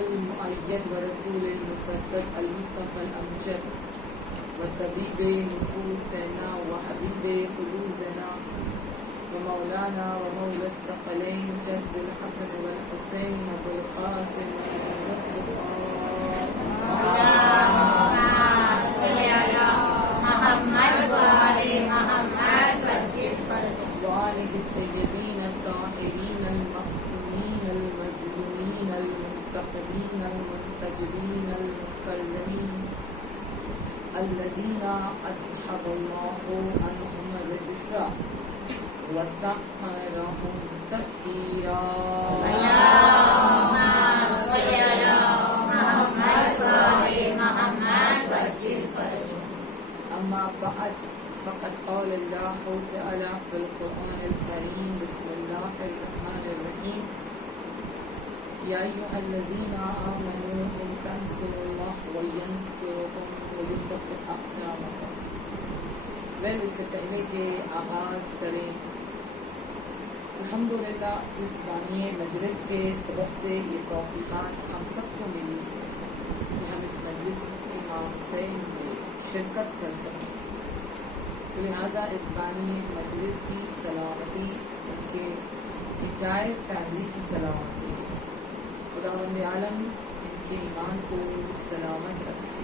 المؤيد ورسول المصدق المصطفى الأمجد وطبيب نفوسنا وحبيب قلوبنا ومولانا ومولى الثقلين جد الحسن والحسين أبو القاسم المصطفى وآله الطيبين الطاهرين المعصومين المظلومين المنتقمين المنتجبين المكرمين الذين أسحب الله عنهم الرجس وطهرهم تطهيرا. اللهم صل على محمد وآل محمد وعجل فرجهم. أما بعد فقد قال الله تعالى في القرآن الكريم بسم الله الرحمن الرحيم يا أيها الذين آمنوا إن تنصروا الله وينصركم ويثبت أقدامكم. اس سے پہلے کہ آغاز کریں، الحمدللہ جس بانی مجلس کے سبب سے یہ توفیقات ہم سب کو ملی کہ ہم اس مجلس امام حسین میں شرکت کر سکیں، تو لہٰذا اس بانی مجلس کی سلامتی، ان کے انٹائر فیملی کی سلامتی، خداوند عالم ان کے ایمان کو سلامت رکھے،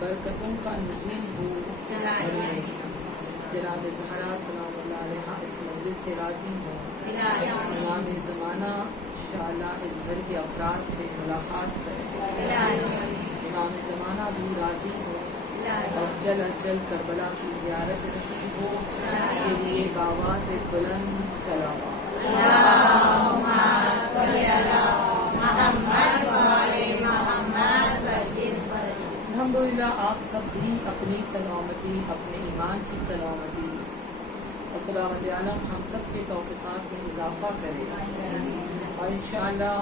برکتوں کا نزول ہو، جناب زہرا سلام اللہ علیہ اس مجلس سے راضی ہوں، امام زمانہ انشاءاللہ اس گھر کے افراد سے ملاقات کریں، امام زمانہ بھی راضی ہوں اور جلد از جلد کربلا کی زیارت نصیب ہو، اس کے لیے باواز بلند صلوات. اللهم صل على محمد وآل محمد وعجل فرجهم. الحمدللہ آپ سب بھی اپنی سلامتی، اپنے ایمان کی سلامتی اور خداوند عالم ہم سب کے توفیقات میں اضافہ کرے اور انشاءاللہ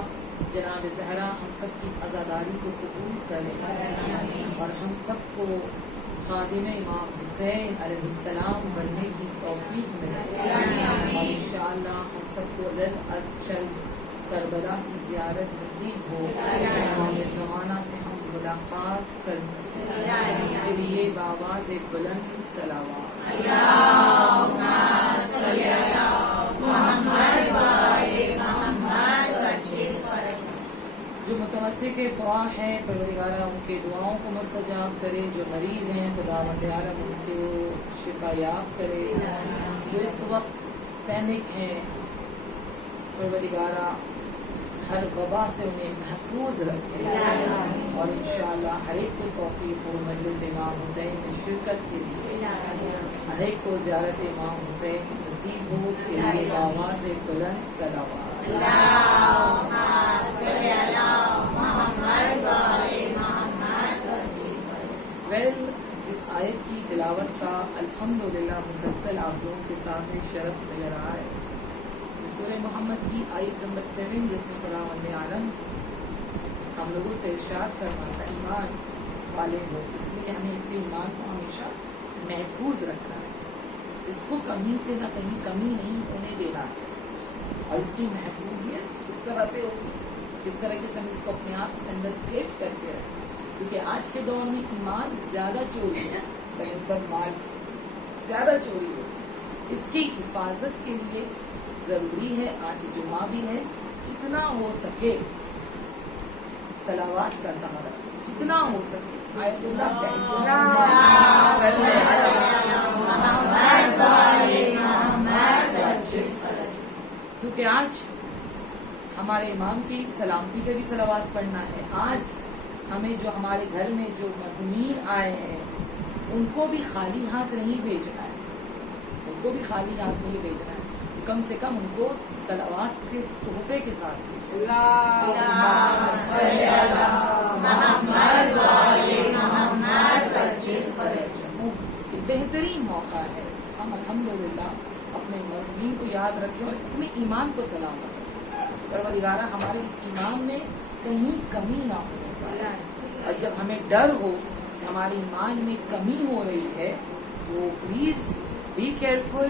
جناب زہرا ہم سب کی اس عزاداری کو قبول کرے اور ہم سب کو خادم امام حسین علیہ السلام بننے کی توفیق ملے اور انشاءاللہ ہم سب کو جلد از جلد کربلا کی زیارت نصیب ہو، امام زمانہ سے ہم ملاقات کر سکیں، اس کے لیے باواز بلند صلوات. اللهم صل على محمد وآل محمد وعجل فرجهم. جو متوسط کے دعا ہے پروردگارہ ان کے دعاؤں کو مستجاب کرے، جو مریض ہیں خداوند عالم ان کو شفا یاب کرے، جو اس وقت پینک ہیں پروردگارہ ہر وبا سے انہیں محفوظ رکھے اور انشاءاللہ ہر ایک کو توفیق ہو مجلس امام حسین میں شرکت کے لیے، ہر ایک کو زیارت امام حسین نصیب ہو، اس کے لیے آواز بلند صلوات. اللهم صل على محمد وآل محمد وعجل فرجهم. جس آیت کی تلاوت کا الحمدللہ مسلسل آپ لوگوں کے سامنے شرف مل رہا ہے، سورہ محمد کی آیت نمبر 7 جس میں خداوند عالم ہم لوگوں سے ارشاد فرماتا ہے ایمان والے لوگ، اس لیے ہمیں اپنے ایمان کو ہمیشہ محفوظ رکھنا ہے، اس کو کمی سے نہ کہیں کمی نہیں ہونے دینا ہے اور اس کی محفوظیت اس طرح سے ہوگی، اس طرح سے ہم اس کو اپنے آپ کے اندر سیف کر کے رکھیں، کیونکہ آج کے دور میں ایمان زیادہ چوری ہے بنسبت مال زیادہ چوری ہے، اس کی حفاظت کے لیے ضروری ہے، آج جمعہ بھی ہے، جتنا ہو سکے صلوات کا سہارا، جتنا ہو سکے آیت اللہ کیونکہ آج ہمارے امام کی سلامتی کا بھی صلوات پڑھنا ہے، آج ہمیں جو ہمارے گھر میں جو مہمین آئے ہیں ان کو بھی خالی ہاتھ نہیں بھیجنا ہے، ان کو بھی خالی ہاتھ نہیں بھیجنا ہے، کم سے کم ان کو صلوات کے تحفے کے ساتھ بھیجیں. اللهم صل على محمد وآل محمد وعجل فرجهم. بہترین موقع ہے ہم الحمدللہ اپنے مرحومین کو یاد رکھیں اور اپنے ایمان کو سلامت رکھیں، پروردگارہ ہمارے اس ایمان میں کہیں کمی نہ ہو، اور جب ہمیں ڈر ہو کہ ہمارے ایمان میں کمی ہو رہی ہے تو پلیز بی کیئرفل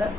10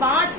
5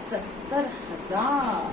70,000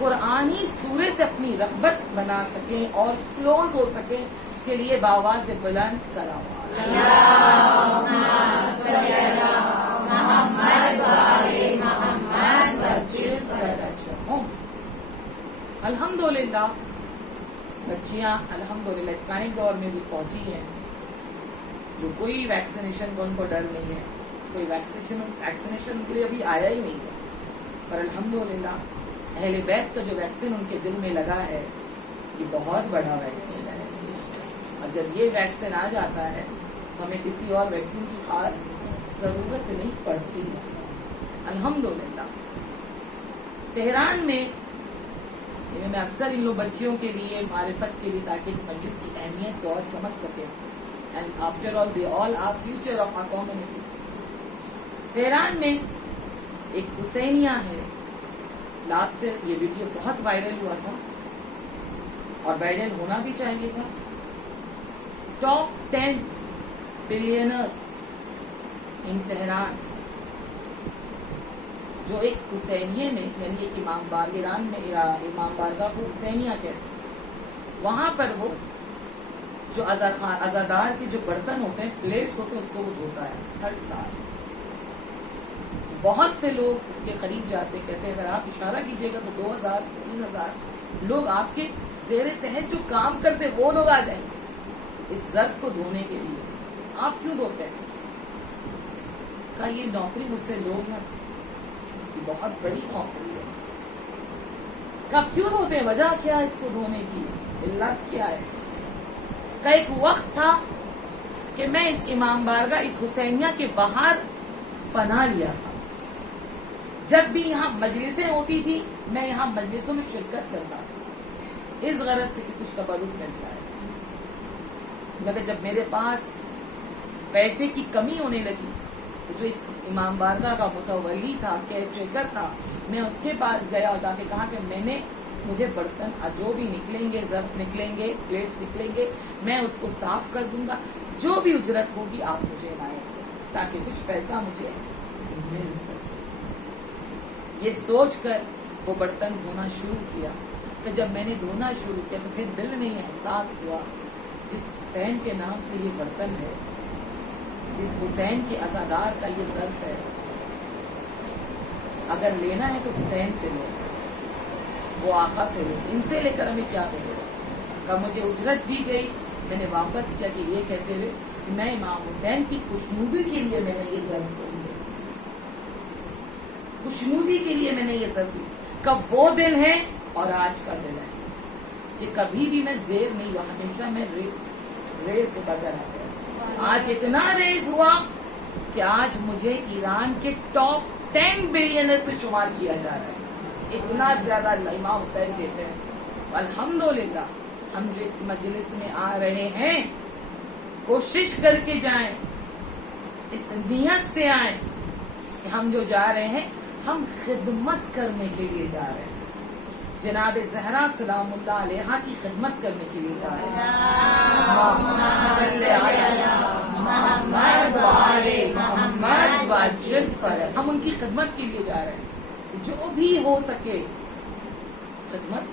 قرآنی سورے سے اپنی رغبت بنا سکیں اور کلوز ہو سکیں، اس کے لیے بآواز بلند صلوات الحمدللہ بچیاں الحمدللہ اسلامک دور میں بھی پہنچی ہیں، جو کوئی ویکسینیشن کو ان کو ڈر نہیں ہے، کوئی ویکسینیشن کے لیے ابھی آیا ہی نہیں ہے، پر الحمدللہ اہل بیت کا جو ویکسین ان کے دل میں لگا ہے یہ بہت بڑا ویکسین ہے، اور جب یہ ویکسین آ جاتا ہے تو ہمیں کسی اور ویکسین کی خاص ضرورت نہیں پڑتی ہے الحمدللہ۔ تہران میں میں اکثر ان لوگ بچیوں کے لیے معرفت کے لیے تاکہ اس مجلس کی اہمیت کو اور سمجھ سکیں، and after all they all are future of our community. Tehran میں ایک حسینیہ ہے، لاسٹ ایئر یہ ویڈیو بہت وائرل ہوا تھا اور وائرل ہونا بھی چاہیے تھا۔ ٹاپ 10 بلینئرز ان تہران، جو ایک حسینیے میں یعنی ایک امام بارگاہ میں، امام بارگاہ کو حسینیہ کہتے ہیں، وہاں پر وہ جو عزادار کے جو برتن ہوتے ہیں، پلیٹس ہوتے ہیں، اس کو وہ دھوتا ہے ہر سال۔ بہت سے لوگ اس کے قریب جاتے ہیں، کہتے ہیں اگر آپ اشارہ کیجیے گا تو 2000 3000 لوگ آپ کے زیر تحت جو کام کرتے ہیں وہ لوگ آ جائیں گے اس ظرف کو دھونے کے لیے، آپ کیوں دھوتے ہیں؟ کہا یہ نوکری مجھ سے لوگ نہ تھے، یہ بہت بڑی نوکری ہے۔ کہا کیوں دھوتے ہیں؟ وجہ کیا ہے اس کو دھونے کی؟ علت کیا ہے؟ کا ایک وقت تھا کہ میں اس امام بارگاہ اس حسینیہ کے باہر پناہ لیا تھا، جب بھی یہاں مجلسیں ہوتی تھی میں یہاں مجلسوں میں شرکت کرتا تھا اس غرض سے کہ کچھ تبرک مل جائے، مگر جب میرے پاس پیسے کی کمی ہونے لگی تو جو اس امام بارگاہ کا متولی تھا، کیئر ٹیکر تھا، میں اس کے پاس گیا اور جا کے کہا کہ مجھے برتن جو بھی نکلیں گے، ظرف نکلیں گے، پلیٹس نکلیں گے، میں اس کو صاف کر دوں گا، جو بھی اجرت ہوگی آپ مجھے عنایت کریں تاکہ کچھ پیسہ مجھے مل سکے۔ یہ سوچ کر وہ برتن دھونا شروع کیا، کہ جب میں نے دھونا شروع کیا تو پھر دل میں یہ احساس ہوا جس حسین کے نام سے یہ برتن ہے، جس حسین کے عزادار کا یہ ظرف ہے، اگر لینا ہے تو حسین سے لو، وہ آقا سے لو، ان سے لے کر ہمیں کیا ملے گا؟ کہ مجھے اجرت دی گئی، میں نے واپس کیا کہ یہ کہتے ہوئے میں امام حسین کی خوشنودی کے لیے میں نے یہ ظرف دی، خوشنودی کے لیے میں نے یہ ظرف دی۔ کب وہ دن ہے اور آج کا دن ہے کہ کبھی بھی میں زیر نہیں ہوا، ہمیشہ میں ریز ہوتا چلا گیا۔ آج اتنا ریز ہوا کہ آج مجھے ایران کے ٹاپ 10 بلینئرز پہ شمار کیا جا رہا ہے، اتنا زیادہ امام حسین کہتے ہیں۔ الحمدللہ ہم جو اس مجلس میں آ رہے ہیں کوشش کر کے جائیں، اس نیت سے آئیں کہ ہم جو جا رہے ہیں ہم خدمت کرنے کے لیے جا رہے ہیں، جناب زہرا سلام اللہ علیہا کی خدمت کرنے کے لیے جا رہے ہیں، ہم ان کی خدمت کے لیے جا رہے ہیں۔ جو بھی ہو سکے خدمت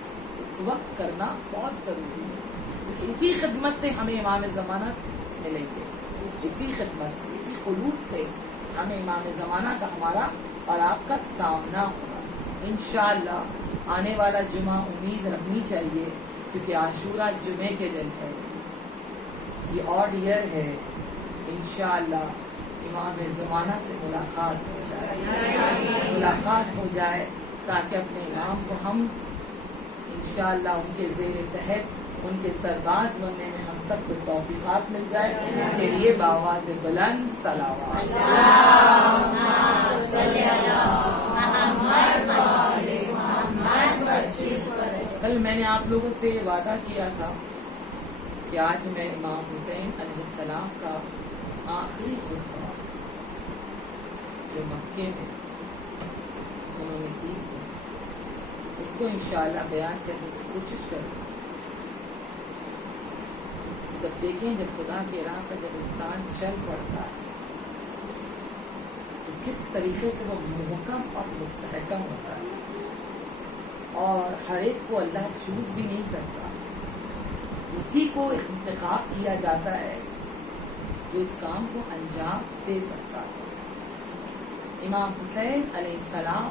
اس وقت کرنا بہت ضروری ہے، کیونکہ اسی خدمت سے ہمیں امام زمانہ ملیں گے، اسی خدمت سے، اسی خلوص سے ہمیں امام زمانہ کا ہمارا اور آپ کا سامنا ہوگا انشاءاللہ۔ آنے والا جمعہ امید رکھنی چاہیے کیونکہ عاشورہ جمعے کے دن ہے، یہ آڈ ایئر ہے، انشاءاللہ امام زمانہ سے ملاقات ہو جائے تاکہ اپنے امام کو ہم انشاءاللہ ان کے زیر تحت ان کے سرباز بننے میں ہم سب کو توفیقات مل جائے۔ اس کے لیے بآواز بلند صلوات۔ کل میں نے آپ لوگوں سے یہ وعدہ کیا تھا کہ آج میں امام حسین علیہ السلام کا آخری خطبہ جو مکے میں انہوں نے دی تھی اس کو انشاءاللہ بیان کرنے کی کوشش کروں۔ جب دیکھیں جب خدا کے راہ پر جب انسان چل پڑتا ہے تو کس طریقے سے وہ محکم اور مستحکم ہوتا ہے، اور ہر ایک کو اللہ چوز بھی نہیں کرتا، اسی کو انتخاب کیا جاتا ہے جو اس کام کو انجام دے سکتا ہے۔ امام حسین علیہ السلام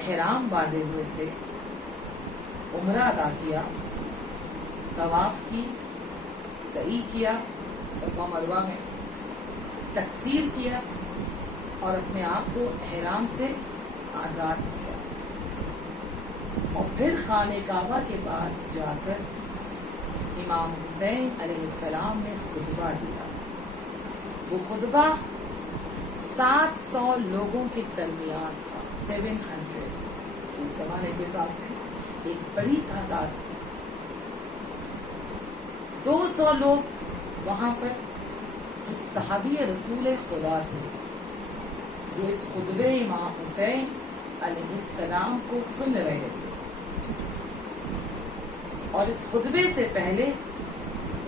احرام باندھے ہوئے تھے، عمرہ ادا کیا، طواف کی، سعی کیا صفا مروہ میں، تکسیر کیا اور اپنے آپ کو احرام سے آزاد کیا، اور پھر خانہ کعبہ کے پاس جا کر امام حسین علیہ السلام نے خطبہ دیا۔ وہ خطبہ 700 لوگوں کے درمیان تھا، 700، اس زمانے کے حساب سے ایک بڑی تعداد تھی۔ 200 لوگ وہاں پر جو صحابی رسول خدا تھے، جو اس خطبے امام حسین علیہ السلام کو سن رہے تھے، اور اس خطبے سے پہلے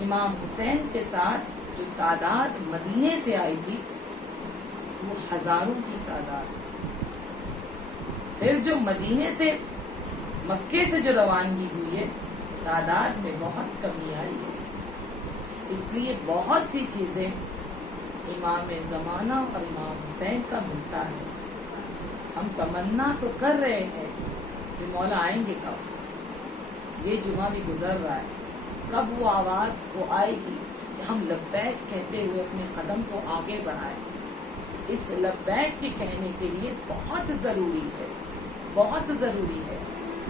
امام حسین کے ساتھ جو تعداد مدینے سے آئی تھی وہ ہزاروں کی تعداد تھی۔ پھر جو مدینے سے مکے سے جو روانگی ہوئی ہے، تعداد میں بہت کمی آئی ہے۔ اس لیے بہت سی چیزیں امام زمانہ اور امام حسین کا ملتا ہے۔ ہم تمنا تو کر رہے ہیں کہ مولا آئیں گے کب، یہ جمعہ بھی گزر رہا ہے، کب وہ آواز وہ آئے گی کہ ہم لبیک کہتے ہوئے اپنے قدم کو آگے بڑھائیں۔ اس لبیک کے کہنے کے لیے بہت ضروری ہے، بہت ضروری ہے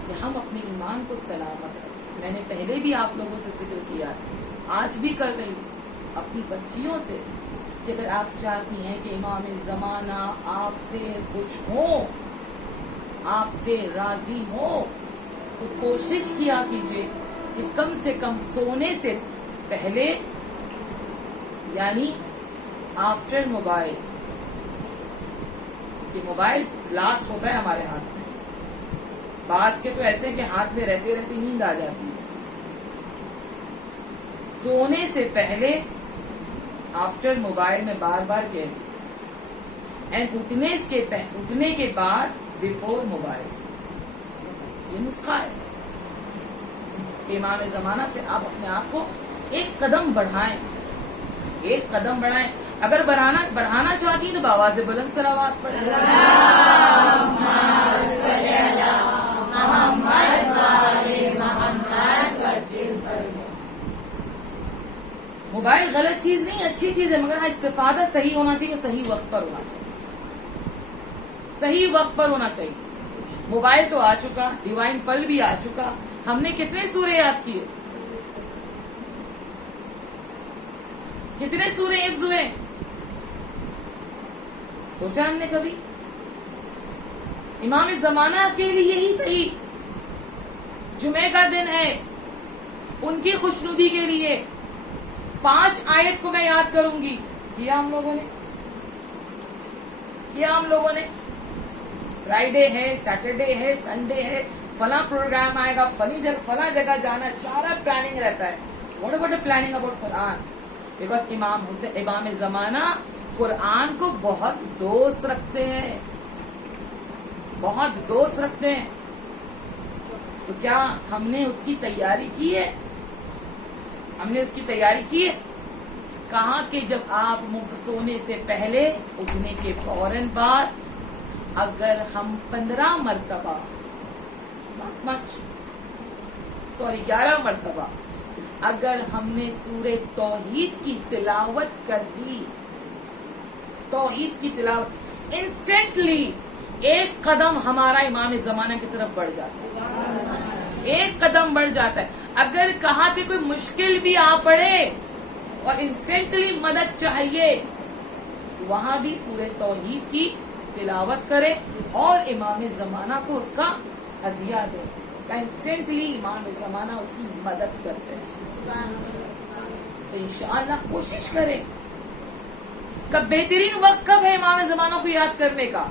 کہ ہم اپنے ایمان کو سلامت رکھیں۔ میں نے پہلے بھی آپ لوگوں سے ذکر کیا، آج بھی کر رہی ہوں اپنی بچیوں سے کہ اگر آپ چاہتی ہیں کہ امام زمانہ آپ سے خوش ہو، آپ سے راضی ہو، تو کوشش کیا کیجئے کہ کم سے کم سونے سے پہلے، یعنی آفٹر موبائل، کہ موبائل بلاسٹ ہوتا ہے ہمارے ہاتھ میں، بعض کے تو ایسے کہ ہاتھ میں رہتے رہتے نیند آ جاتی ہے۔ سونے سے پہلے آفٹر موبائل میں بار بار کہہ، اینڈ اٹھنے کے بعد بیفور موبائل، یہ نسخہ ہے کہ امام زمانہ سے آپ اپنے آپ کو ایک قدم بڑھائیں، ایک قدم بڑھائیں۔ اگر بڑھانا چاہتی ہیں تو بآواز بلند صلوات پڑھیں۔ موبائل غلط چیز نہیں، اچھی چیز ہے، مگر استفادہ صحیح ہونا چاہیے، صحیح وقت پر ہونا چاہیے، صحیح وقت پر ہونا چاہیے۔ موبائل تو آ چکا، ڈیوائن پل بھی آ چکا، ہم نے کتنے سورے یاد کیے، کتنے سورے حفظ ہوئے، سوچا ہم نے کبھی؟ امام زمانہ کے لیے ہی صحیح جمعے کا دن ہے، ان کی خوشنودی کے لیے 5 آیت کو میں یاد کروں گی، کیا ہم لوگوں نے فرائیڈے ہے، سیٹرڈے ہے، سنڈے ہے، فلاں پروگرام آئے گا، فلاں جگہ جانا، سارا پلاننگ رہتا ہے۔ What about planning about Quran? Because امام زمانہ قرآن کو بہت دوست رکھتے ہیں، بہت دوست رکھتے ہیں۔ تو کیا ہم نے اس کی تیاری کی ہے؟ ہم نے اس کی تیاری کی ہے؟ کہا کہ جب آپ سونے سے پہلے، اٹھنے کے فوراً بعد، اگر ہم 15 مرتبہ 11 مرتبہ اگر ہم نے سورہ توحید کی تلاوت کر دی، توحید کی تلاوت، انسٹنٹلی ایک قدم ہمارا امام زمانہ کی طرف بڑھ جاتا ہے، ایک قدم بڑھ جاتا ہے۔ اگر کہا کہ کوئی مشکل بھی آ پڑے اور انسٹنٹلی مدد چاہیے، وہاں بھی سورہ توحید کی تلاوت کرے اور امام زمانہ کو اس کا ہدیہ دے، انسٹنٹلی امام زمانہ اس کی مدد کرتے ہیں۔ تو انشاءاللہ کوشش کریں۔ بہترین وقت کب ہے امام زمانہ کو یاد کرنے کا؟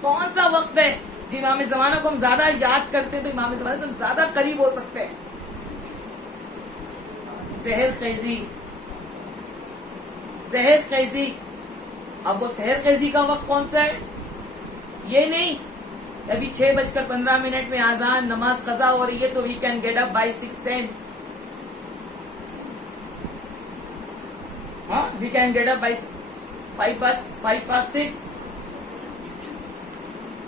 کون سا وقت ہے جو امام زمانہ کو ہم زیادہ یاد کرتے ہیں تو امام زمانہ سے ہم زیادہ قریب ہو سکتے ہیں؟ سحر خیزی۔ اب وہ سحر خیزی کا وقت کون سا ہے؟ یہ نہیں ابھی 6:15 میں آزان نماز قضا ہو رہی ہے تو we can get up by 6:10. ہاں we can get up by 5:06.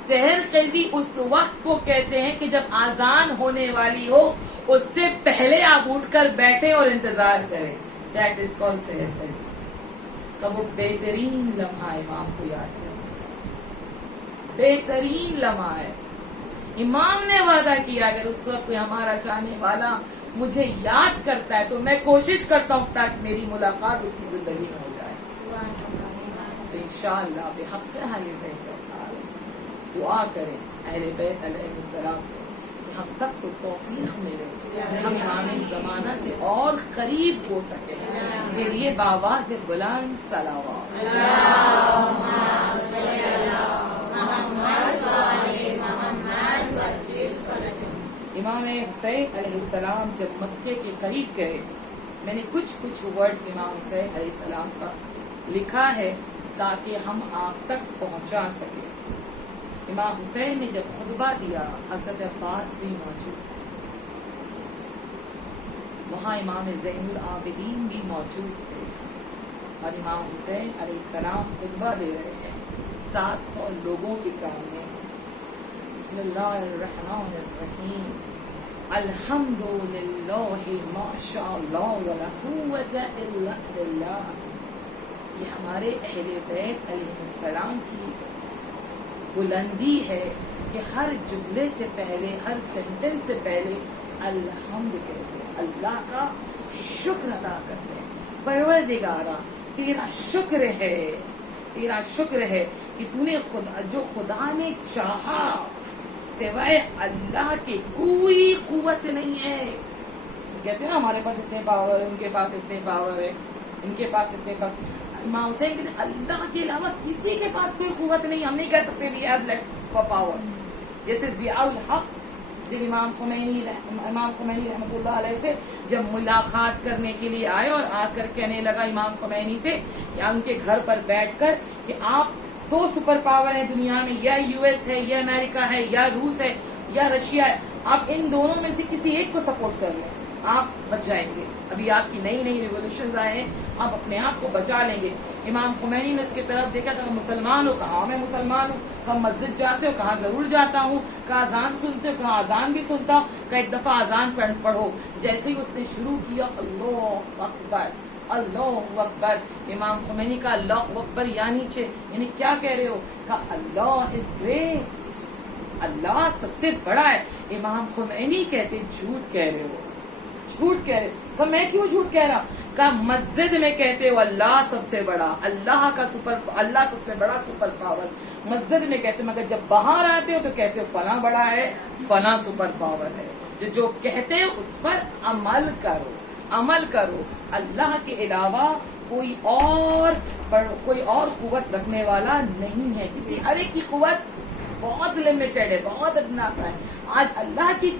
سحر خیزی اس وقت کو کہتے ہیں کہ جب آزان ہونے والی ہو اس سے پہلے آپ اٹھ کر بیٹھے اور انتظار کریں. دیٹ از کال سحر خیزی. تب وہ بہترین لمحہ امام کو یاد ہے, بہترین لمحہ ہے. امام نے وعدہ کیا اگر اس وقت کوئی ہمارا چاہنے والا مجھے یاد کرتا ہے تو میں کوشش کرتا ہوں تاکہ میری ملاقات اس کی زندگی میں ہو جائے. تو انشاءاللہ بحق اہل بیت دعا کریں اہل بیت علیہ السلام سے کہ ہم سب کو توفیق ملے, ہم امام زمانہ سے اور قریب ہو سکے. اس کے لیے بآواز بلند صلوات. امام حسین علیہ السلام جب مکے کے قریب گئے, میں نے کچھ ورڈ امام حسین علیہ السلام کا لکھا ہے تاکہ ہم آپ تک پہنچا سکیں. امام حسین نے جب خطبہ دیا حضرت عباس بھی موجود تھے, وہاں امام زین العابدین بھی موجود تھے, اور امام حسین علیہ السلام خطبہ دے رہے ہیں 700 لوگوں کے سامنے. بسم اللہ الرحمن الرحیم, الحمدللہ ما شاء اللہ ولا قوت الا باللہ. یہ ہمارے اہل بیت علیہ السلام کی بلندی ہے کہ ہر جملے سے پہلے, ہر سینٹنس سے پہلے الحمد کہتے ہیں, اللہ کا شکر ادا کرتے ہیں. پروردگارا تیرا شکر ہے, تیرا شکر ہے کہ تو نے جو خدا نے چاہا سوائے اللہ کے کوئی قوت نہیں ہے. کہتے ہیں نا ہمارے پاس اتنے پاور ہے, ان کے پاس اتنے پاور ہے, ان کے پاس اتنے پاور. امام حسین کہتے ہیں اللہ کے علاوہ کسی کے پاس کوئی قوت نہیں. ہم نہیں کہہ سکتے پاور. جیسے ضیاء الحق جب امام خمینی رحمۃ اللہ علیہ سے جب ملاقات کرنے کے لیے آئے اور آ کر کہنے لگا امام خمینی سے کہ ان کے گھر پر بیٹھ کر کہ آپ 2 سپر پاور ہیں دنیا میں, یا یو ایس ہے, یا امریکہ ہے, یا روس ہے, یا رشیا ہے, آپ ان دونوں میں سے کسی ایک کو سپورٹ کر لیں, آپ بچ جائیں گے. ابھی آپ کی نئی ریولیوشنز آئے ہیں, آپ اپنے آپ کو بچا لیں گے. امام خمینی نے اس کی طرف دیکھا کہ مسلمان ہو, کہاں میں مسلمان ہوں, کہاں مسجد جاتے ہو, کہاں ضرور جاتا ہوں, کہاں اذان سنتے ہو, کہاں اذان بھی سنتا ہوں, کہ ایک دفعہ اذان پڑھو. جیسے ہی اس نے شروع کیا اللہ اکبر اللہ اکبر, امام خمینی کا اللہ اکبر یعنی کیا کہہ رہے ہو, کہ اللہ از گریٹ, اللہ سب سے بڑا ہے. امام خمینی کہتے جھوٹ کہہ رہے ہو, جھوٹ کہہ رہے. تو میں کیوں جھوٹ کہہ رہا, کہ مسجد میں کہتے ہو اللہ سب سے بڑا, اللہ سب سے بڑا سپر پاور مسجد میں کہتے, مگر جب باہر آتے ہو تو کہتے ہو فلاں بڑا ہے, فلاں سپر پاور ہے. جو کہتے ہو اس پر عمل کرو, عمل کرو. اللہ کے علاوہ کوئی اور قوت رکھنے والا نہیں ہے. کسی ہر ایک کی قوت بہت لمیٹڈ ہے, بہت ادنا سا ہے. آج اللہ کی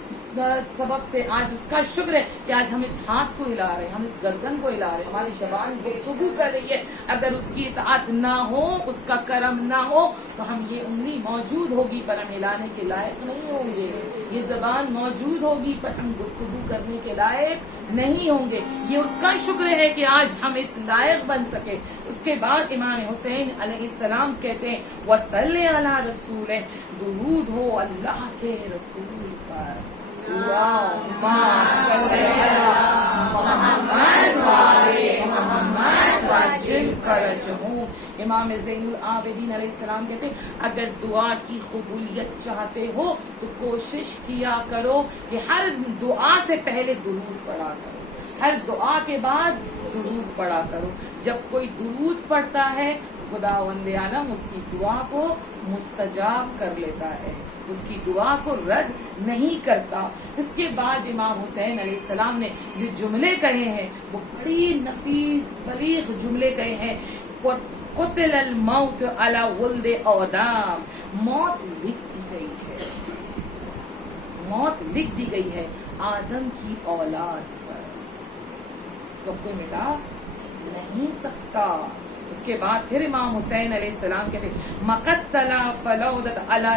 سبب سے آج اس کا شکر ہے کہ آج ہم اس ہاتھ کو ہلا رہے ہیں, ہم اس گردن کو ہلا رہے ہیں, ہماری زبان گفتگو کر رہی ہے. اگر اس کی اطاعت نہ ہو, اس کا کرم نہ ہو, تو ہم یہ انگلی موجود ہوگی پر ہم ہلانے کے لائق نہیں ہوں گے, یہ زبان موجود ہوگی پر ہم گفتگو کرنے کے لائق نہیں ہوں گے. یہ اس کا شکر ہے کہ آج ہم اس لائق بن سکے. اس کے بعد امام حسین علیہ السلام کہتے ہیں وصلی علی رسول, درود ہو اللہ کے رسول پر. اللہم صلی علی محمد وعلی محمد وعجل فرجہم. امام زین العابدین علیہ السلام کہتے ہیں اگر دعا کی قبولیت چاہتے ہو تو کوشش کیا کرو کہ ہر دعا سے پہلے درود پڑھا کرو, ہر دعا کے بعد درود پڑھا کرو. جب کوئی درود پڑھتا ہے خداوند عالم اس کی دعا کو مستجاب کر لیتا ہے, اس کی دعا کو رد نہیں کرتا. اس کے بعد امام حسین علیہ السلام نے جو جملے کہے ہیں وہ بڑی نفیس بلیغ جملے کہے ہیں. قتل الموت علی ولد آدم, موت لکھ دی گئی ہے, موت لکھ دی گئی ہے آدم کی اولاد پر, اس کو کوئی مٹا نہیں سکتا. اس کے بعد پھر امام حسین علیہ السلام کہتے مقتلا فلودت علی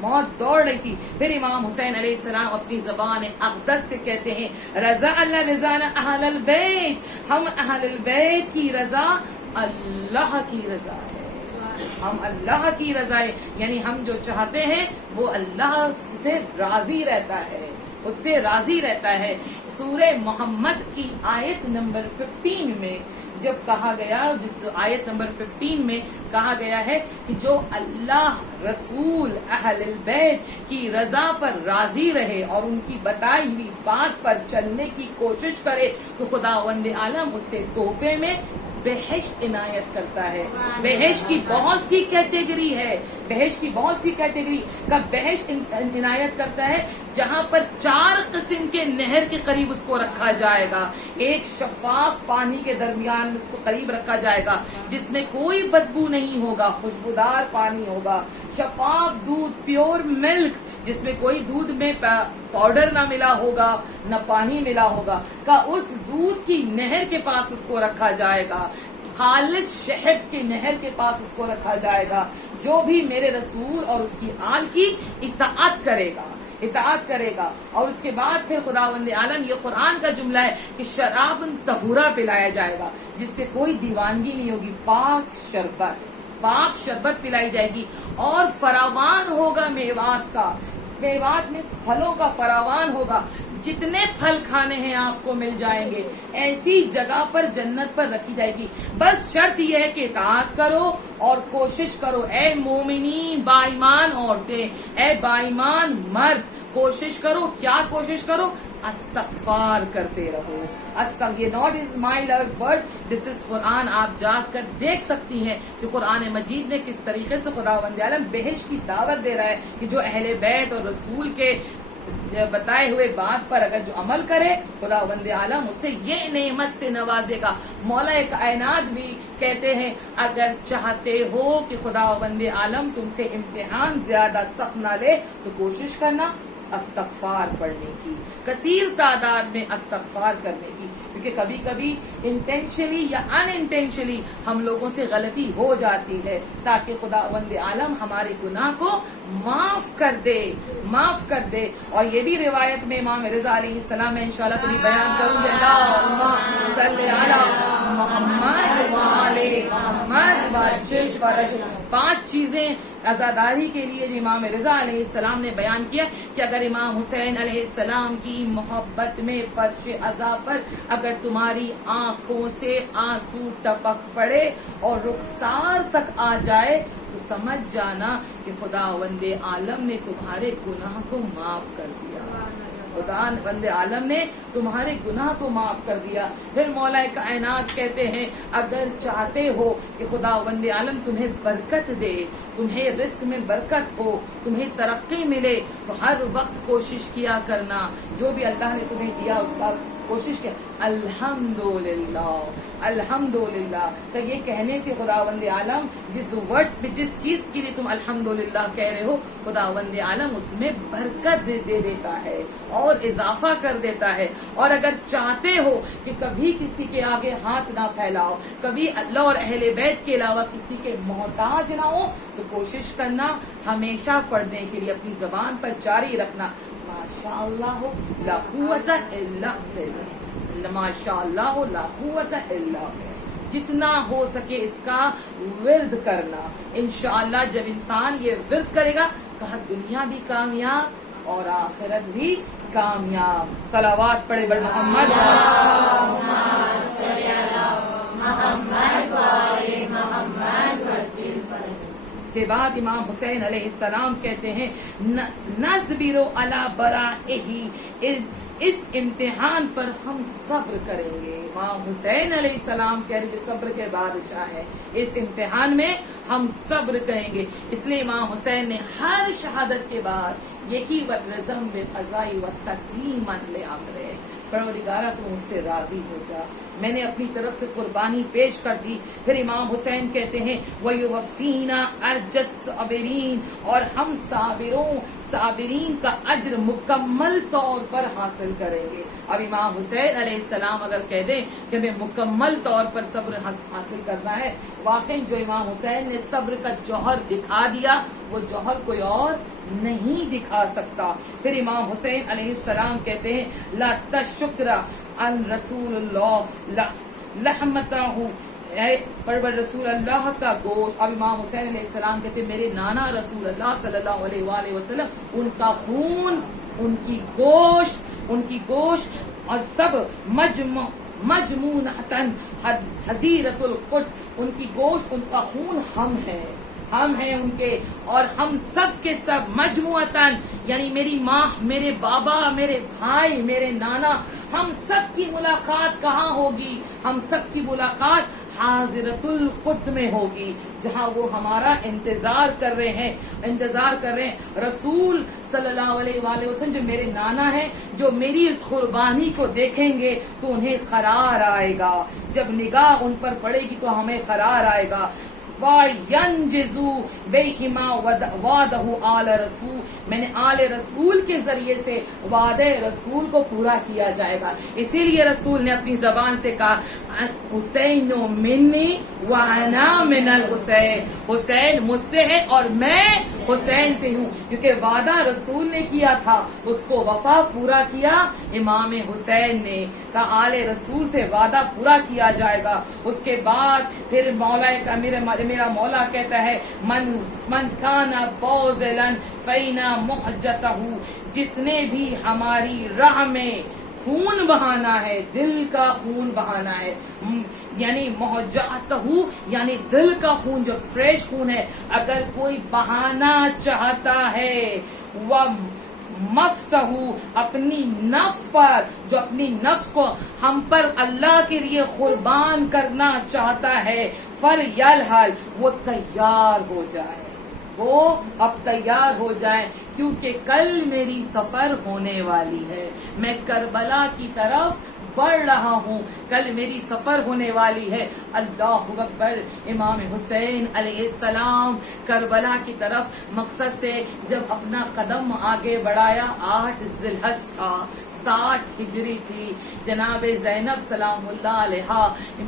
موت دوڑ رہی تھی. پھر امام حسین علیہ السلام اپنی زبان اقدس سے کہتے ہیں رضا اللہ رضانا اہل البیت، ہم اہل البیت کی رضا اللہ کی رضا ہے. ہم اللہ کی رضا ہے، یعنی ہم جو چاہتے ہیں وہ اللہ سے راضی رہتا ہے، اس سے راضی رہتا ہے. سورہ محمد کی آیت نمبر 15 میں جب کہا گیا، جس آیت نمبر 15 میں کہا گیا ہے کہ جو اللہ رسول اہل البیت کی رضا پر راضی رہے اور ان کی بتائی ہوئی بات پر چلنے کی کوشش کرے تو خداوند عالم اس سے تحفے میں بہشت عنایت کرتا ہے. بہشت کی بہت سی کیٹیگری ہے، بہشت کی بہت سی کیٹیگری کا بہشت عنایت کرتا ہے، جہاں پر 4 قسم کے نہر کے قریب اس کو رکھا جائے گا. ایک شفاف پانی کے درمیان اس کو قریب رکھا جائے گا جس میں کوئی بدبو نہیں ہوگا، خوشبودار پانی ہوگا. شفاف دودھ، پیور ملک، جس میں کوئی دودھ میں پاؤڈر نہ ملا ہوگا نہ پانی ملا ہوگا، کا اس دودھ کی نہر کے پاس اس کو رکھا جائے گا. خالص شہد کی نہر کے پاس اس کو رکھا جائے گا. جو بھی میرے رسول اور اس کی آل کی اطاعت کرے گا. اور اس کے بعد پھر خداوند عالم، یہ قرآن کا جملہ ہے کہ شراب طہورا پلایا جائے گا جس سے کوئی دیوانگی نہیں ہوگی. پاک شربت پلائی جائے گی اور فراوان ہوگا میوات کا، میوات میں پھلوں کا فراوان ہوگا. جتنے پھل کھانے ہیں آپ کو مل جائیں گے. ایسی جگہ پر جنت پر رکھی جائے گی. بس شرط یہ ہے کہ اطاعت کرو اور کوشش کرو. اے مومنین بائیمان عورتیں، اے بائیمان مرد، کوشش کرو. کیا کوشش کرو؟ استغفار کرتے رہو. یہ not is my love word, دس از قرآن. آپ جا کر دیکھ سکتی ہیں کہ قرآن مجید میں کس طریقے سے خداوند عالم بہشت کی دعوت دے رہا ہے کہ جو اہل بیت اور رسول کے بتائے ہوئے بات پر اگر جو عمل کرے خداوند عالم اسے یہ نعمت سے نوازے گا. مولا کائنات بھی کہتے ہیں اگر چاہتے ہو کہ خداوند عالم تم سے امتحان زیادہ سخت نہ لے تو کوشش کرنا استغفار پڑھنے کی، کثیر تعداد میں استغفار کرنے کی. کیونکہ کبھی کبھی انٹینشنلی یا ان انٹینشنلی ہم لوگوں سے غلطی ہو جاتی ہے، تاکہ خداوند عالم ہمارے گناہ کو معاف کر دے. اور یہ بھی روایت میں امام رضا علیہ السلام میں انشاءاللہ کبھی بیان کروں گی. اللہم صلی علی محمد وعلی محمد وعجل فرج. 5 چیزیں عزاداری کے لیے جو امام رضا علیہ السلام نے بیان کیا کہ اگر امام حسین علیہ السلام کی محبت میں فرش عزا پر اگر تمہاری آنکھوں سے آنسو ٹپک پڑے اور رخسار تک آ جائے تو سمجھ جانا کہ خداوند عالم نے تمہارے گناہ کو معاف کر دیا. خداوند عالم نے تمہارے گناہ کو معاف کر دیا. پھر مولا کائنات کہتے ہیں اگر چاہتے ہو کہ خداوند عالم تمہیں برکت دے، تمہیں رزق میں برکت ہو، تمہیں ترقی ملے، تو ہر وقت کوشش کیا کرنا جو بھی اللہ نے تمہیں دیا اس کا کوشش کیا. الحمدللہ الحمدللہ. تو یہ کہنے سے خداوند عالم جس ورڈ پہ جس چیز کے لیے تم الحمدللہ کہہ رہے ہو خداوند عالم اس میں برکت دے دیتا ہے اور اضافہ کر دیتا ہے. اور اگر چاہتے ہو کہ کبھی کسی کے آگے ہاتھ نہ پھیلاؤ، کبھی اللہ اور اہل بیت کے علاوہ کسی کے محتاج نہ ہو، تو کوشش کرنا ہمیشہ پڑھنے کے لیے اپنی زبان پر جاری رکھنا ماشاء اللہ لا قوت الا باللہ، ماشاء اللہ لا قوت الا باللہ. جتنا ہو سکے اس کا ورد کرنا. انشاءاللہ جب انسان یہ ورد کرے گا کہا دنیا بھی کامیاب اور آخرت بھی کامیاب. صلوات پڑھے بڑے محمد اس کے بعد امام حسین علیہ السلام کہتے ہیں نصبر علی برائہ، اس امتحان پر ہم صبر کریں گے. امام حسین علیہ السلام کہہ رہے جو صبر کے بادشاہ ہے، اس امتحان میں ہم صبر کریں گے. اس لیے امام حسین نے ہر شہادت کے بعد یہ کی وَرَزَمْ بِالْقَضَاءِ وَتَسْلِيمًا لِأَمْرِهِ، پروردگارہ تو مجھ سے راضی ہو جا، میں نے اپنی طرف سے قربانی پیش کر دی. پھر امام حسین کہتے ہیں وَيُوَفِّينَا أَجْرَ الصَّابِرِينَ، اور ہم صابرین کا اجر مکمل طور پر حاصل کریں گے. اب امام حسین علیہ السلام اگر کہہ دیں کہ ہمیں مکمل طور پر صبر حاصل کرنا ہے، واقعی جو امام حسین نے صبر کا جوہر دکھا دیا وہ جوہر کوئی اور نہیں دکھا سکتا۔ پھر امام حسین علیہ السلام کہتے ہیں لا تشکر ان رسول اللہ لحمتہ، اے پرور رسول اللہ کا گوشت۔ اب امام حسین علیہ السلام کہتے ہیں میرے نانا رسول اللہ صلی اللہ علیہ وآلہ وسلم، ان کا خون، ان کی گوشت اور سب مجموعتاً حزیرت القدس، ان کی گوشت، ان کا خون ہم ہیں ان کے، اور ہم سب کے سب مجموعتاً، یعنی میری ماں، میرے بابا، میرے بھائی، میرے نانا، ہم سب کی ملاقات کہاں ہوگی؟ ہم سب کی ملاقات حاضرت القدس میں ہوگی، جہاں وہ ہمارا انتظار کر رہے ہیں۔ رسول صلی اللہ علیہ وآلہ وسلم جو میرے نانا ہیں، جو میری اس قربانی کو دیکھیں گے تو انہیں قرار آئے گا، جب نگاہ ان پر پڑے گی تو ہمیں قرار آئے گا۔ وَيَنْجِزُوا بِهِمَا وَعْدَهُ آلَ رسول، میں نے آل رسول کے ذریعے سے وعدے رسول کو پورا کیا جائے گا۔ اسی لیے رسول نے اپنی زبان سے کہا حسین منی وانا من الحسین، حسین مجھ سے ہے اور میں حسین سے ہوں، کیونکہ وعدہ رسول نے کیا تھا، اس کو وفا پورا کیا امام حسین نے، کہا آل رسول سے وعدہ پورا کیا جائے گا۔ اس کے بعد پھر میرا مولا کہتا ہے من کان بوزلا فینا محجتہ، جس نے بھی ہماری راہ میں خون بہانا ہے، دل کا خون بہانا ہے، یعنی محجتہ یعنی دل کا خون، جو فریش خون ہے، اگر کوئی بہانا چاہتا ہے، وہ مفسہ اپنی نفس پر، جو اپنی نفس کو ہم پر اللہ کے لیے قربان کرنا چاہتا ہے، فلیلحل، وہ تیار ہو جائے، وہ اب تیار ہو جائے، کیونکہ کل میری سفر ہونے والی ہے، میں کربلا کی طرف بڑھ رہا ہوں، کل میری سفر ہونے والی ہے۔ اللہ اکبر۔ امام حسین علیہ السلام کربلا کی طرف مقصد سے جب اپنا قدم آگے بڑھایا، 8 ذی الحج تھا، 60 ہجری تھی، جناب زینب سلام اللہ علیہا،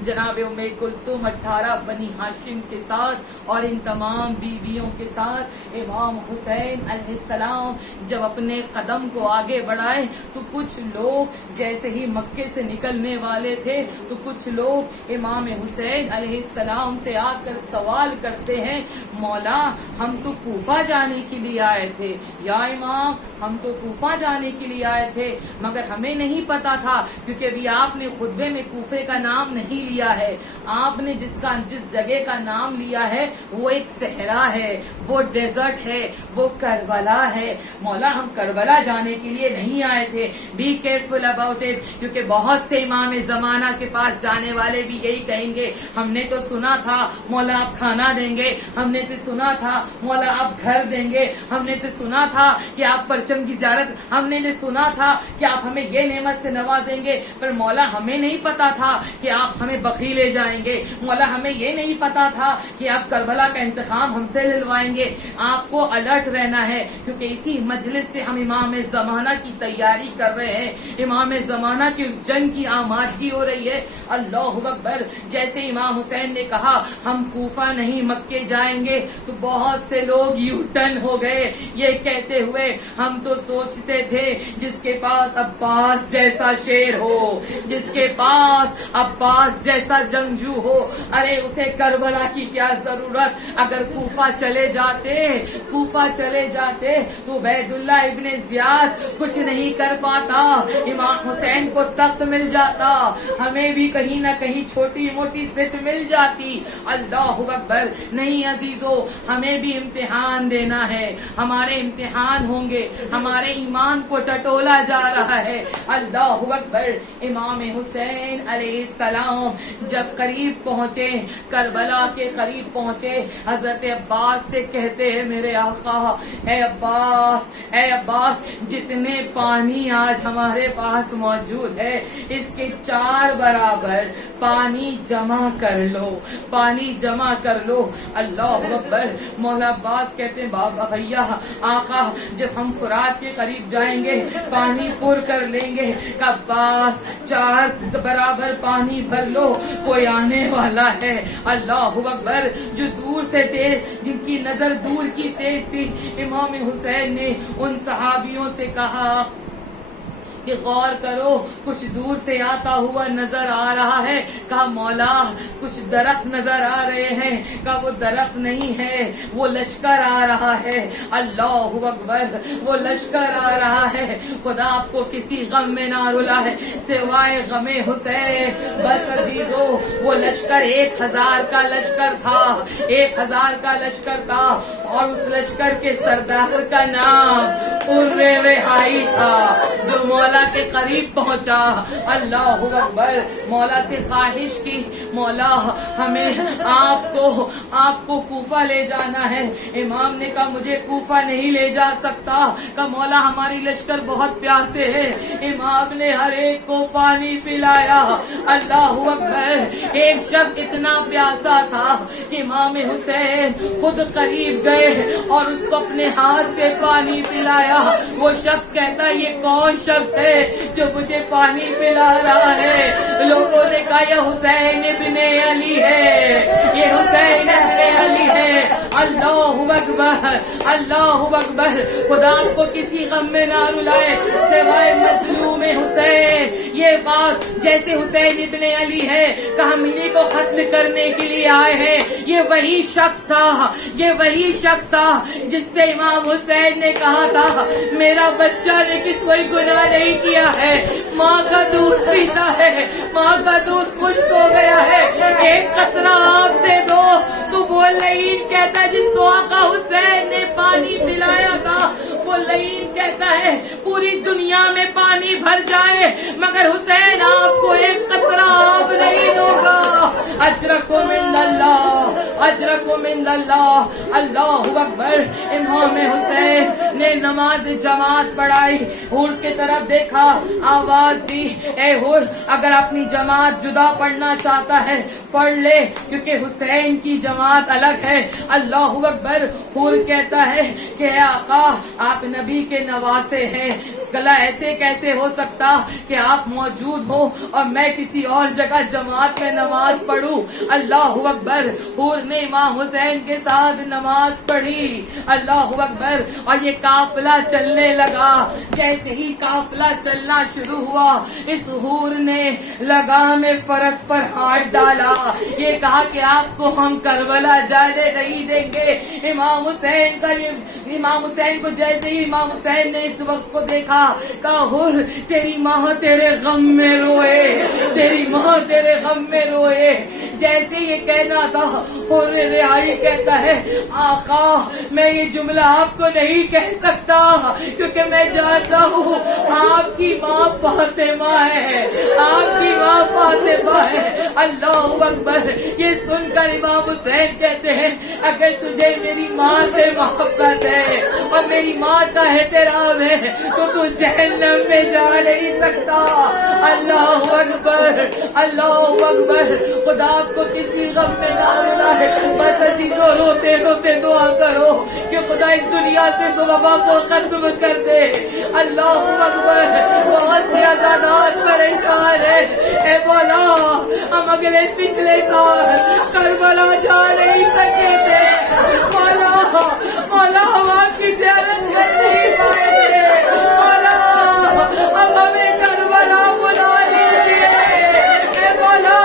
جناب ام کلثوم 18 بنی ہاشم کے ساتھ اور ان تمام بیویوں کے ساتھ امام حسین علیہ السلام جب اپنے قدم کو آگے بڑھائے تو کچھ لوگ جیسے ہی مکے سے نکلنے والے تھے تو کچھ لوگ امام حسین علیہ السلام سے آ کر سوال کرتے ہیں، مولا ہم تو کوفہ جانے کے لیے آئے تھے، یا امام ہم تو کوفہ جانے کے لیے آئے تھے، مگر ہمیں نہیں پتا تھا، کیونکہ ابھی آپ نے خطبے میں کوفے کا نام نہیں لیا ہے، آپ نے جس جگہ کا نام لیا ہے وہ ایک صحرا ہے، وہ ڈیزرٹ ہے، وہ کربلا ہے، مولا ہم کربلا جانے کے لیے نہیں آئے تھے، بی کیئرفل اباؤٹ اٹ، کیونکہ بہت سے امام زمانہ کے پاس جانے والے بھی یہی کہیں گے، ہم نے تو سنا تھا مولا آپ کھانا دیں گے، ہم نے تو سنا تھا مولا آپ گھر دیں گے، ہم نے تو سنا تھا کہ آپ پرچم کی زیارت، ہم نے سنا تھا کہ آپ ہمیں یہ نعمت سے نوازیں گے، پر مولا ہمیں نہیں پتا تھا کہ آپ ہمیں بخیل لے جائیں گے، مولا ہمیں یہ نہیں پتا تھا کہ آپ کربلا کا انتخاب ہم سے للوائیں گے، آپ کو الرٹ رہنا ہے، کیونکہ اسی مجلس سے ہم امام زمانہ کی تیاری کر رہے ہیں، امام زمانہ کی اس جنگ کی آمادگی ہو رہی ہے۔ اللہ اکبر۔ جیسے امام حسین نے کہا ہم کوفہ نہیں مکے جائیں گے تو بہت سے لوگ یو ٹرن ہو گئے، یہ کہتے ہوئے ہم تو سوچتے تھے جس کے پاس عباس جیسا شیر ہو، جس کے پاس عباس جیسا جنگجو ہو، ارے اسے کربلا کی کیا ضرورت، اگر کوفہ چلے جاتے تو عبید اللہ ابن زیاد کچھ نہیں کر پاتا، امام حسین کو تخت مل جاتا، ہمیں بھی کہیں نہ کہیں چھوٹی موٹی سٹ مل جاتی۔ اللہ اکبر۔ نہیں عزیزو، ہمیں بھی امتحان دینا ہے، ہمارے امتحان ہوں گے، ہمارے ایمان کو ٹٹولا جا رہا ہے۔ اللہ اکبر۔ امام حسین علیہ السلام جب قریب پہنچے، کربلا کے قریب پہنچے، حضرت عباس سے کہتے ہیں میرے آقا، اے عباس، جتنے پانی آج ہمارے پاس موجود ہے اس کے 4 برابر پانی جمع کر لو۔ اللہ اکبر۔ مولا عباس کہتے ہیں بابا بھیا آقا، جب ہم فرات کے قریب جائیں گے پانی پر کر لیں گے کہ عباس 4 برابر پانی بھر لو، کوئی آنے والا ہے۔ اللہ اکبر۔ جو دور سے تھے، جن کی نظر دور کی تیز تھی، امام حسین نے ان صحابیوں سے کہا کہ غور کرو، کچھ دور سے آتا ہوا نظر آ رہا ہے۔ کہا مولا کچھ درخت نظر آ رہے ہیں۔ کہا وہ درخت نہیں ہے، وہ لشکر آ رہا ہے۔ اللہ اکبر۔ وہ لشکر آ رہا ہے۔ خدا آپ کو کسی غم میں نہ رلائے سوائے غم حسین۔ بس عزیزو، وہ لشکر 1000 کا لشکر تھا، 1000 کا لشکر تھا، اور اس لشکر کے سردار کا نام رہائی تھا، جو مولا کے قریب پہنچا۔ اللہ اکبر۔ مولا سے خواہش کی، مولا ہمیں آپ کو کوفہ لے جانا ہے۔ امام نے کہا مجھے کوفہ نہیں لے جا سکتا۔ کہا مولا ہماری لشکر بہت پیاسے ہے۔ امام نے ہر ایک کو پانی پلایا۔ اللہ اکبر۔ ایک شخص اتنا پیاسا تھا کہ امام حسین خود قریب گئے اور اس کو اپنے ہاتھ سے پانی پلایا۔ وہ شخص کہتا یہ کون شخص ہے جو مجھے پانی پلا رہا ہے؟ لوگوں نے کہا یہ حسین ابن علی ہے، یہ حسین ابن علی ہے۔ اللہ اکبر، اللہ اکبر۔ خدا آپ کو کسی غم میں نہ رلائے سوائے مظلوم حسین۔ یہ بات جیسے حسین ابن علی ہے، کہانی کو ختم کرنے کے لیے آئے ہیں۔ یہ وہی شخص تھا، یہ وہی شخص تھا جس سے امام حسین نے کہا تھا میرا بچہ نے کوئی گناہ نہیں کیا ہے، ماں کا دودھ پیتا ہے، ماں کا دودھ خشک ہو گیا ہے، ایک قطرہ آپ دے دو۔ تو وہ لعین کہتا ہے جس کو آقا حسین نے پانی پلایا تھا، وہ لعین کہتا ہے پوری دنیا میں پانی بھر جائے مگر حسین آپ کو ایک قطرہ آب نہیں ہوگا۔ اجرکم عند اللہ، اجرکم عند اللہ۔ اللہ اکبر۔ امام حسین نے نماز جماعت پڑھائی، حور کی طرف دیکھا، آواز دی اے حور اگر اپنی جماعت جدا پڑھنا چاہتا ہے پڑھ لے، کیونکہ حسین کی جماعت الگ ہے۔ اللہ اکبر۔ حور کہتا ہے کہ اے آقا آپ نبی کے نواسے ہیں، گلا ایسے کیسے ہو سکتا کہ آپ موجود ہو اور میں کسی اور جگہ جماعت میں نماز پڑھوں؟ اللہ اکبر۔ حور نے امام حسین کے ساتھ نماز پڑھی۔ اللہ اکبر۔ اور یہ قافلہ چلنے لگا۔ جیسے ہی قافلہ چلنا شروع ہوا، اس حور نے لگام فرس پر ہاتھ ڈالا، یہ کہا کہ آپ کو ہم کربلا جانے نہیں دیں گے۔ امام حسین کو جیسے ہی امام حسین نے اس وقت کو دیکھا، کہا حور تیری ماں تیرے غم میں روئے، تیری ماں تیرے غم میں روئے۔ جیسے یہ کہنا تھا، حور رہائی کہتا ہے آقا میں یہ جملہ آپ کو نہیں کہہ سکتا کیونکہ میں جانتا ہوں آپ کی ماں فاطمہ ہے، آپ کی ماں فاطمہ ہے۔ اللہ اکبر۔ یہ سن کر امام حسین کہتے ہیں اگر تجھے میری ماں سے محبت ہے اور میری ماں کا احترام ہے تو تو جہنم میں جا نہیں سکتا۔ اللہ اکبر، اللہ اکبر۔ خدا آپ کو کسی غم میں نہ رلا ہے، بس عزیزو روتے روتے دعا کرو کہ خدا اس دنیا سے وبا کو ختم کر دے۔ اللہ اکبر۔ بہت سے آزادات پریشان ہے، اے مولا ہم اگلے پچھلے سال کربلا جا نہیں سکے تھے، مولا مولا ہم آپ کی زیارت کر نہیں پائے تھے، مولا اب ہمیں کربلا بلا لیجیے، اے مولا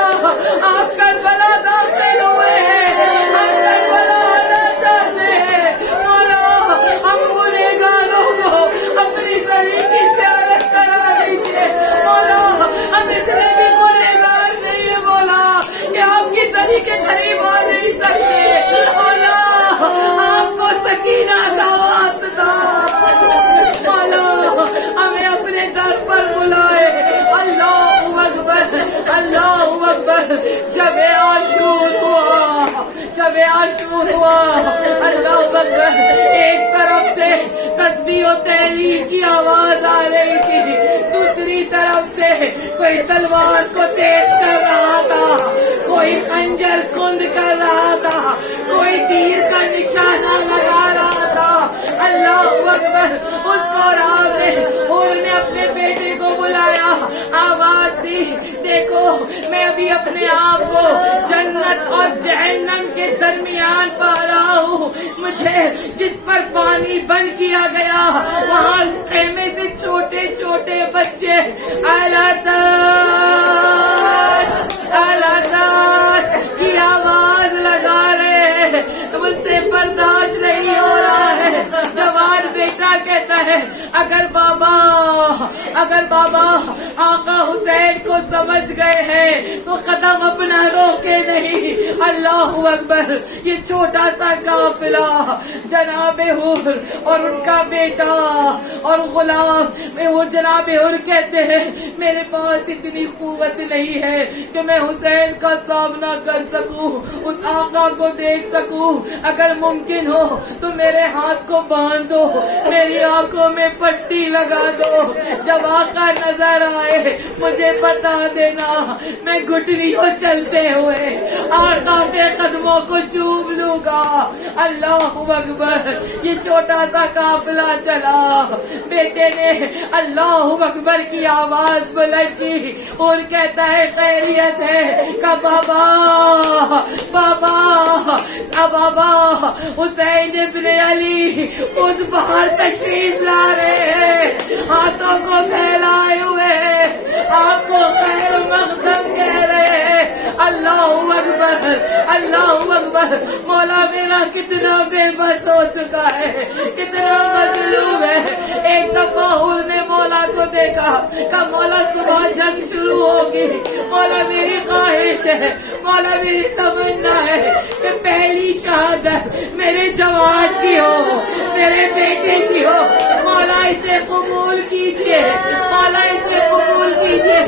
آپ کربلا داخل ہوئے ہیں، ہم کربلا آنا چاہتے ہیں، مولا ہم گنہگاروں کو اپنی زمین کی زیارت کرا دیجیے، مولا ہم اتنے بھی گنہگار نہیں ہیں مولا کہ آپ کی زمین کے قریب آ نہیں سکتے، مولا آپ کو سکینہ کا واسطہ، مولا ہمیں اپنے در پر بلائے۔ اللہ اکبر، اللہ اکبر۔ شب عاشور ہوا، شب عاشور ہوا۔ اللہ اکبر۔ ایک طرف سے تسبیح و تحلیل کی آواز آ رہی تھی، دوسری طرف سے کوئی تلوار کو تیز کر رہا تھا، کوئی خنجر کند کر رہا تھا، کوئی تیر کا نشانہ لگا رہا تھا۔ اللہ اکبر۔ اس کو اور نے اپنے بیٹے علی دیکھو میں ابھی اپنے آپ کو جنت اور جہنم کے درمیان پا رہا ہوں. مجھے جس پر پانی بند کیا گیا وہاں اس خیمے سے چھوٹے چھوٹے بچے اللہ کی آواز لگا رہے ہیں. مجھ سے برداشت نہیں ہو رہا ہے. جوان بیٹا کہتا ہے اگر بابا آقا حسین کو سمجھ گئے ہیں تو قدم اپنا روکے نہیں. اللہ اکبر. یہ چھوٹا سا قافلہ جناب حور اور ان کا بیٹا اور غلام وہ جناب حور کہتے ہیں میرے پاس اتنی قوت نہیں ہے کہ میں حسین کا سامنا کر سکوں, اس آقا کو دیکھ سکوں. اگر ممکن ہو تو میرے ہاتھ کو باندھ دو, میری آنکھوں میں پٹی لگا دو. جب آقا نظر آئے مجھے بتا دینا, میں گھٹنیوں چلتے ہوئے آقا کے قدموں کو چوم لوں گا. اللہ اکبر. یہ چھوٹا سا قافلہ چلا. بیٹے نے اللہ اکبر کی آواز بلند کی اور کہتا ہے خیریت ہے کہ بابا حسین ابن علی خود باہر تشریف لا رہے ہیں, ہاتھوں کو پھیلائے ہوئے آپ کو خیر مقدم کہہ رہے ہیں. اللہ اکبر اللہ اکبر. مولا میرا کتنا بے بس ہو چکا ہے, کتنا مظلوم ہے. ایک دفعہ حور نے مولا کو دیکھا کہ مولا صبح جنگ شروع ہوگی, مولا میری خواہش ہے, مولا میری تمنا ہے کہ پہلی شہادت میرے جوان کی ہو, میرے بیٹے کی ہو. مولا اسے قبول کیجئے, مولا اسے قبول کیجئے.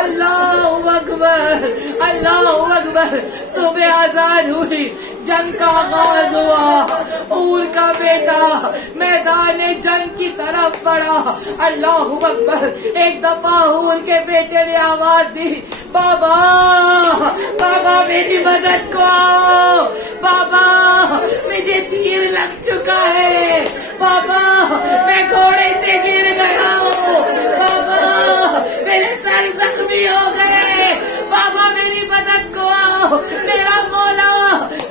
اللہ اکبر اللہ اکبر. صبح آزاد ہوئی, جنگ کا آغاز ہوا. حور کا بیٹا میدان جنگ کی طرف بڑھا. اللہ اکبر. ایک دفعہ حور کے بیٹے نے آواز دی بابا میری مدد کو آؤ, بابا مجھے تیر لگ چکا ہے, بابا میں گھوڑے سے گر گیا ہوں, بابا میرے سر زخمی ہو گئے, بابا میری مدد کو آؤ. میرا مولا,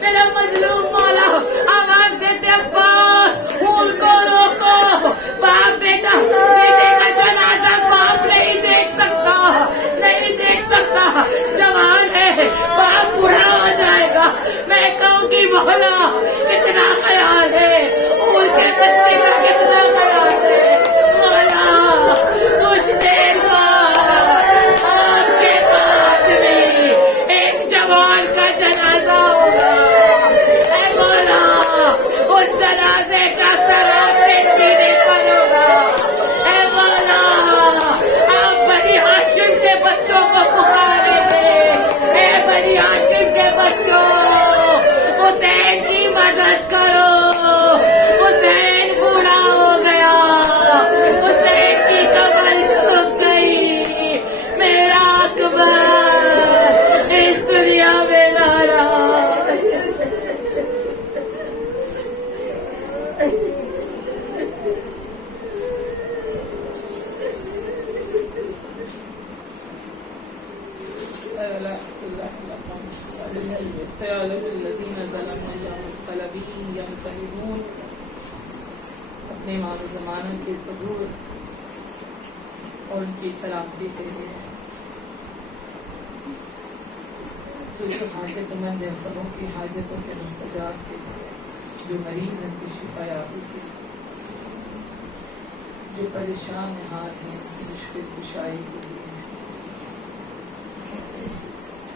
میرا مظلوم مولا آواز دیتے عباس حور کو روکو. باپ بیٹا بیٹے کا جنازہ باپ نہیں دیکھ سکتا, نہیں دیکھ سکتا. جوان ہے, باپ بوڑھا ہو جائے گا. میں کہوں گی مولا کتنا خیال ہے, حور کے بچے کا کتنا خیال ہے. مولا کچھ دیر بعد آپ کے پاس بھی ایک جوان کا جنازہ ہوگا. اے مولا اس جنازے کا سر آپ کے سینے پر ہوگا. اے مولا آپ بنی ہاشم کے بچوں کو پکارے گے, اے بنی ہاشم کے بچوں حسین کی مدد کرو. حسین بوڑھا ہو گیا, حسین کی کمر جھک گئی. میرا اکبر اس دنیا میں نہ رہا. اپنے امام زمانہ کے ظہور اور ان کی سلامتی کے لیے جو حاجت مند ہے سبوں کی حاجتوں کے مستجاب کے لیے, جو مریض ان کی شفا یابی کے لیے, جو پریشان حال ہیں مشکل کشائی کے لیے,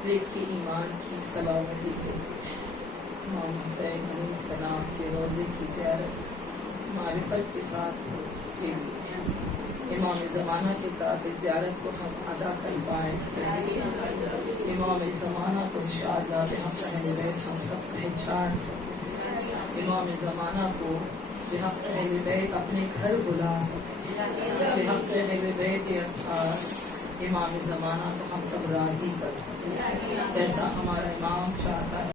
ایک کی ایمان کی سلامتی کے لیے, امام حسین علیہ السلام کے روزے کی زیارت معرفت کے ساتھ ہو اس کے لیے, امام زمانہ کے ساتھ اس زیارت کو ہم ادا کر پائیں اس کے لیے, امام زمانہ کو انشاءاللہ بحق اہل بیت ہم سب پہچان سکیں, امام زمانہ کو بحق اہل بیت اپنے گھر بلا سکیں, بحق اہل بیت امام زمانہ کو ہم سب راضی کر سکیں جیسا ہمارا امام چاہتا ہے.